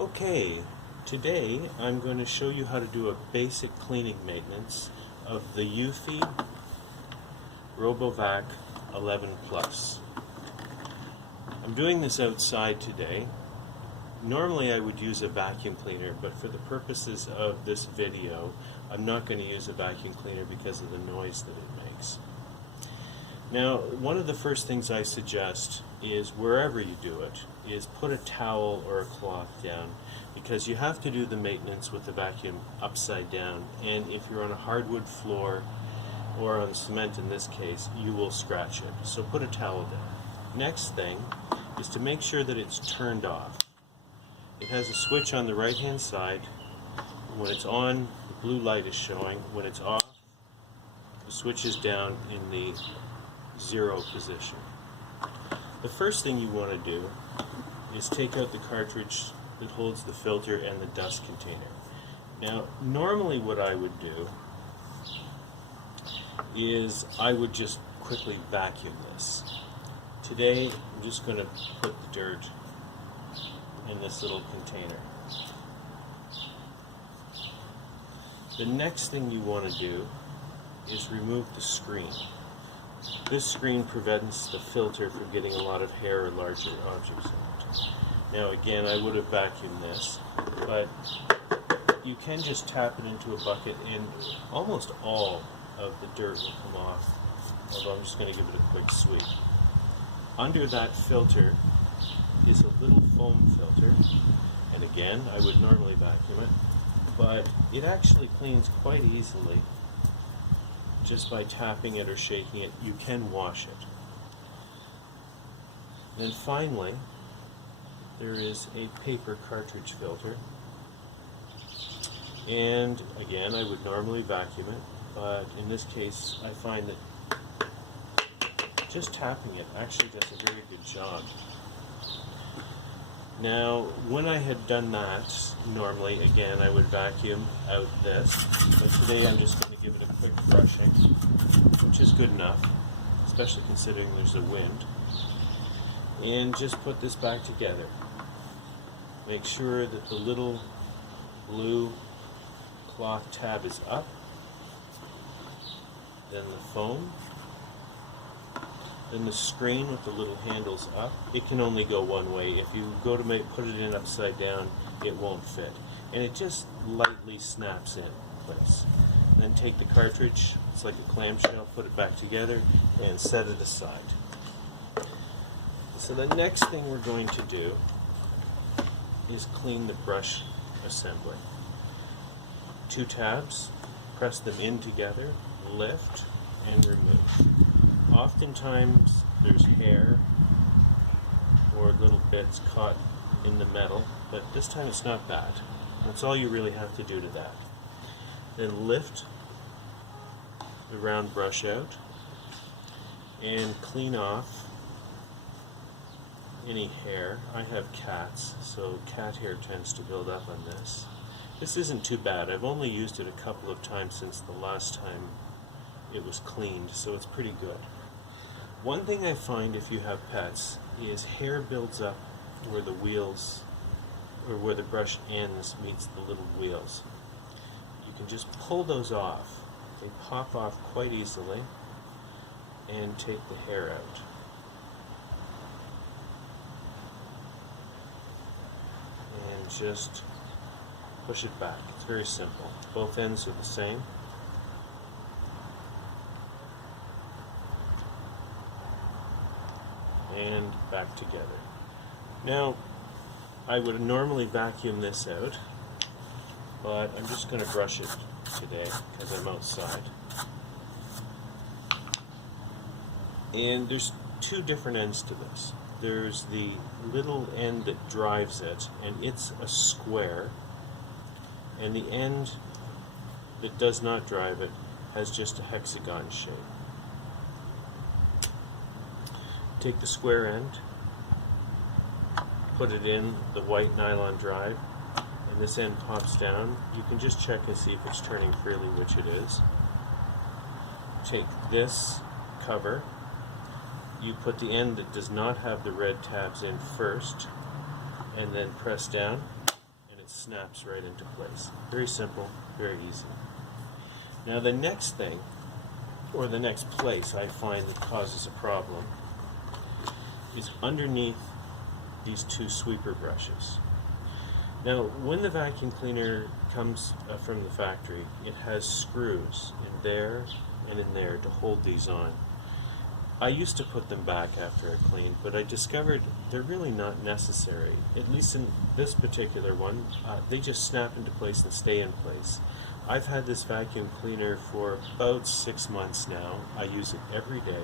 Okay, today I'm going to show you how to do a basic cleaning maintenance of the Eufy RoboVac 11 Plus. I'm doing this outside today. Normally I would use a vacuum cleaner, but for the purposes of this video I'm not going to use a vacuum cleaner because of the noise that it makes. Now, one of the first things I suggest is wherever you do it, is put a towel or a cloth down, because you have to do the maintenance with the vacuum upside down, and if you're on a hardwood floor or on cement in this case, you will scratch it. So put a towel down. Next thing is to make sure that it's turned off. It has a switch on the right hand side. When it's on, the blue light is showing. When it's off, the switch is down in the 0 position. The first thing you want to do is take out the cartridge that holds the filter and the dust container. Now, normally what I would do is I would just quickly vacuum this. Today I'm just going to put the dirt in this little container. The next thing you want to do is remove the screen. This screen prevents the filter from getting a lot of hair or larger objects in it. Now again, I would have vacuumed this, but you can just tap it into a bucket and almost all of the dirt will come off, although I'm just going to give it a quick sweep. Under that filter is a little foam filter, and again, I would normally vacuum it, but it actually cleans quite easily. Just by tapping it or shaking it, you can wash it. Then finally, there is a paper cartridge filter. And again, I would normally vacuum it, but in this case, I find that just tapping it actually does a very good job. Now, when I had done that, normally, again, I would vacuum out this. But today I'm just going to give it a quick brushing, which is good enough, especially considering there's a wind. And just put this back together. Make sure that the little blue cloth tab is up. Then the foam. Then the screen with the little handles up. It can only go one way. If you go to put it in upside down, it won't fit. And it just lightly snaps in place. Then take the cartridge, it's like a clamshell, put it back together, and set it aside. So the next thing we're going to do is clean the brush assembly. 2 tabs, press them in together, lift, and remove. Oftentimes there's hair or little bits caught in the metal, but this time it's not bad. That's all you really have to do to that. Then lift the round brush out and clean off any hair. I have cats, so cat hair tends to build up on this. This isn't too bad. I've only used it a couple of times since the last time it was cleaned, so it's pretty good. One thing I find if you have pets is hair builds up where the wheels, or where the brush ends meets the little wheels. You can just pull those off. They pop off quite easily, and take the hair out. And just push it back. It's very simple. Both ends are the same. And back together. Now, I would normally vacuum this out, but I'm just going to brush it today because I'm outside. And there's 2 different ends to this. There's the little end that drives it, and it's a square, and the end that does not drive it has just a hexagon shape. Take the square end, put it in the white nylon drive, and this end pops down. You can just check and see if it's turning freely, which it is. Take this cover, you put the end that does not have the red tabs in first, and then press down, snaps right into place. Very simple, very easy. Now the next thing, or the next place I find that causes a problem, is underneath these two sweeper brushes. Now when the vacuum cleaner comes from the factory, it has screws in there and in there to hold these on. I used to put them back after I cleaned, but I discovered they're really not necessary. At least in this particular one, they just snap into place and stay in place. I've had this vacuum cleaner for about 6 months now. I use it every day,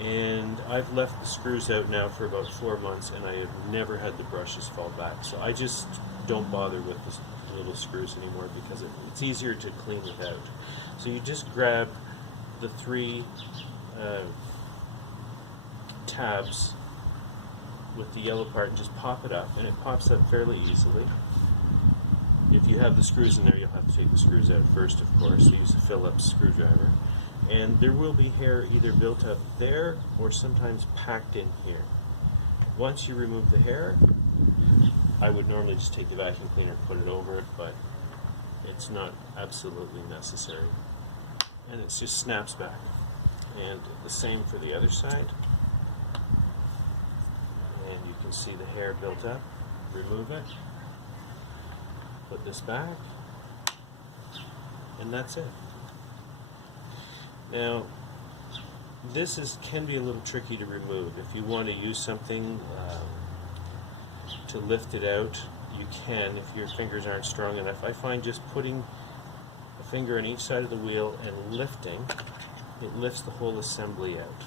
and I've left the screws out now for about 4 months, and I have never had the brushes fall back. So I just don't bother with the little screws anymore because it's easier to clean without. So you just grab the 3 tabs with the yellow part and just pop it up, and it pops up fairly easily. If you have the screws in there, you'll have to take the screws out first, of course. So use a Phillips screwdriver, and there will be hair either built up there or sometimes packed in here. Once you remove the hair, I would normally just take the vacuum cleaner and put it over it, but it's not absolutely necessary, and it just snaps back. And the same for the other side. And you can see the hair built up. Remove it. Put this back. And that's it. Now, this can be a little tricky to remove. If you want to use something to lift it out, you can if your fingers aren't strong enough. I find just putting a finger on each side of the wheel and lifting, it lifts the whole assembly out.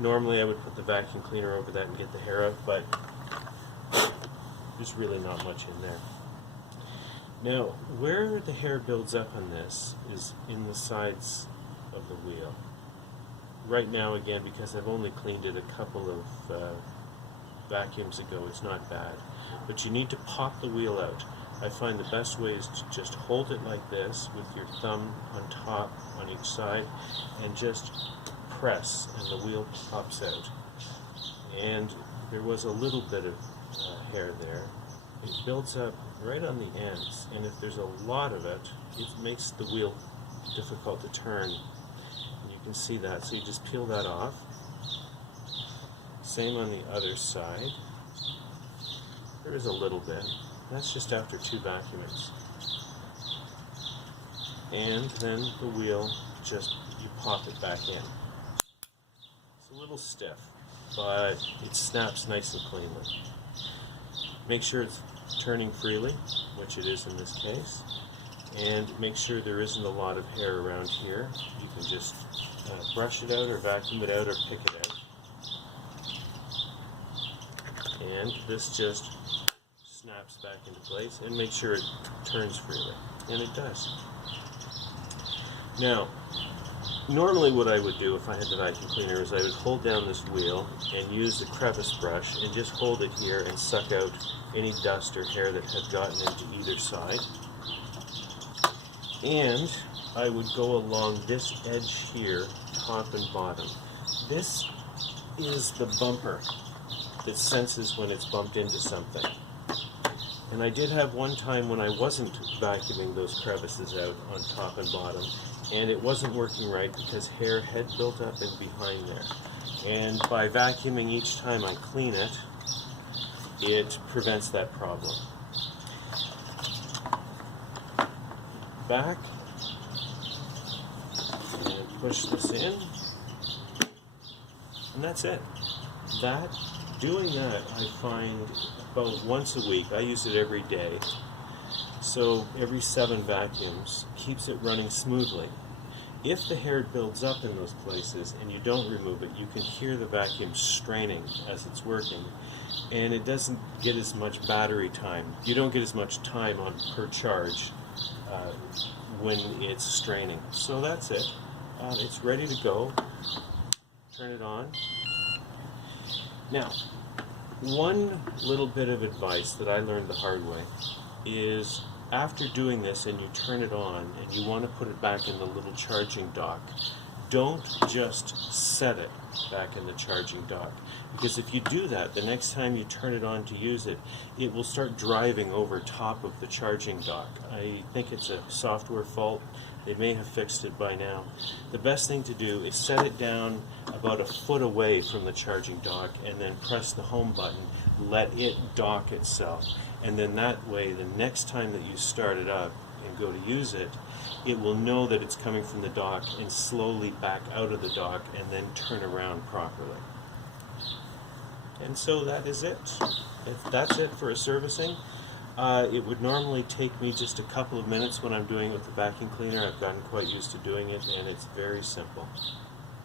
Normally I would put the vacuum cleaner over that and get the hair out, but there's really not much in there. Now, where the hair builds up on this is in the sides of the wheel. Right now, again, because I've only cleaned it a couple of vacuums ago, it's not bad. But you need to pop the wheel out. I find the best way is to just hold it like this with your thumb on top on each side and just press, and the wheel pops out. And there was a little bit of hair there. It builds up right on the ends, and if there's a lot of it, it makes the wheel difficult to turn. And you can see that, so you just peel that off. Same on the other side. There is a little bit. That's just after 2 vacuumings. And then the wheel, just you pop it back in. It's a little stiff, but it snaps nice and cleanly. Make sure it's turning freely, which it is in this case, and make sure there isn't a lot of hair around here. You can just brush it out or vacuum it out or pick it out. And this just snaps back into place, and make sure it turns freely, and it does. Now, normally what I would do if I had the vacuum cleaner is I would hold down this wheel and use the crevice brush and just hold it here and suck out any dust or hair that had gotten into either side. And I would go along this edge here, top and bottom. This is the bumper that senses when it's bumped into something. And I did have one time when I wasn't vacuuming those crevices out on top and bottom, and it wasn't working right because hair had built up in behind there. And by vacuuming each time I clean it, it prevents that problem. Back, and push this in, and that's it. Doing that, I find about once a week. I use it every day. So every 7 vacuums keeps it running smoothly. If the hair builds up in those places and you don't remove it, you can hear the vacuum straining as it's working, and it doesn't get as much battery time. You don't get as much time on per charge when it's straining. So that's it. It's ready to go. Turn it on. Now, one little bit of advice that I learned the hard way is after doing this and you turn it on and you want to put it back in the little charging dock, don't just set it back in the charging dock, because if you do that, the next time you turn it on to use it, it will start driving over top of the charging dock. I think it's a software fault. They may have fixed it by now. The best thing to do is set it down about a foot away from the charging dock and then press the home button, let it dock itself, and then that way the next time that you start it up and go to use it, it will know that it's coming from the dock and slowly back out of the dock and then turn around properly. And so that is it. If that's it for a servicing. It would normally take me just a couple of minutes when I'm doing it with the vacuum cleaner. I've gotten quite used to doing it, and it's very simple.